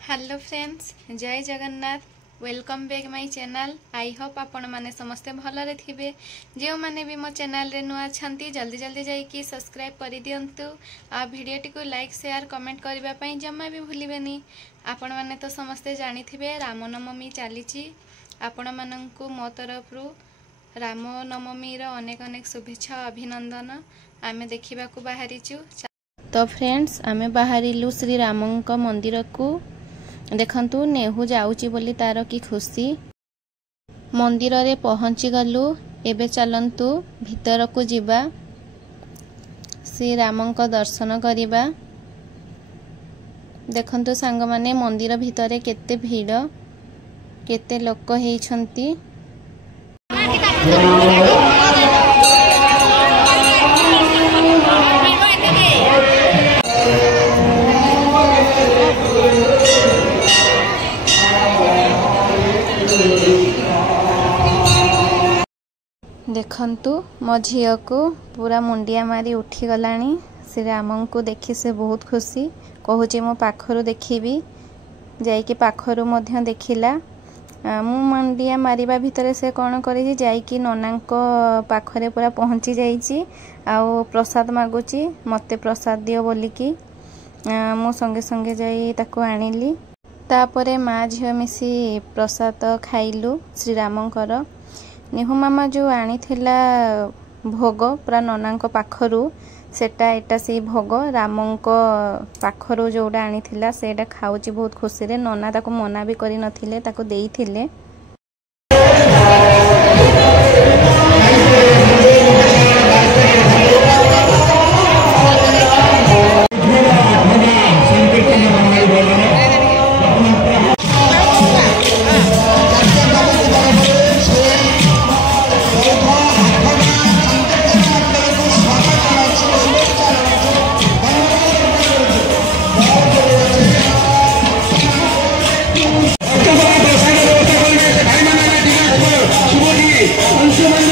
Hello friends, जय Jagannath. Welcome back my channel. I hope आपण माने समस्ते भलरे थिबे। जो माने भी मो चैनल रे नुआ छंती जल्दी जल्दी जाइए सब्सक्राइब कर दियंतु। आ वीडियोटी को लाइक शेयर कमेंट करबा पई जम्मा भी भूलिबेनी। आपण माने तो समस्ते जानी थिबे रामनवमी चलीची। आपण माननकु मो तरफरु रामनवमी रो अनेक अनेक शुभेच्छा अभिनंदन। आमे देखिबा को बाहरीचु। तो फ्रेंड्स आमे बाहरिलु श्री रामंक मंदिर को। देखंतु नेहु जाउची बोली तार की खुशी। मंदिर रे पहुंची गलु। एबे चलंतु भीतर को जिबा, श्री रामंक दर्शन करिबा। देखंतु सांग माने मंदिर भितरे केते भीड़, केते लोक हेइछंती। देखंतु मो झील को पूरा मुंडिया मारी उठी गलानी। श्री राम को देखी से बहुत खुशी। कहूँ मो पाखरु देखी जाइकी पाखरु मध्य देखिला। मु मुंडिया मारिबा भितर से कौन करी जाइकी नना पाखरे पूरा पहुँची जाइची। आउ प्रसाद मागुची, मते प्रसाद दियो बोलिकी मु संगे संगे जाई ताको आनिली। तापरे माँ झील मिसी प्रसाद खाइलु। श्री रामंकर नेहु मामा जो आनी थिला भोग पूरा नना पाखरु, सेटा एटा से भोग रामंक पाखरु जोड़ा आनी थिला सेटा खाउची बहुत खुशी रे। नना ताको मना भी करि नथिले, ताको देइथिले। Ansuman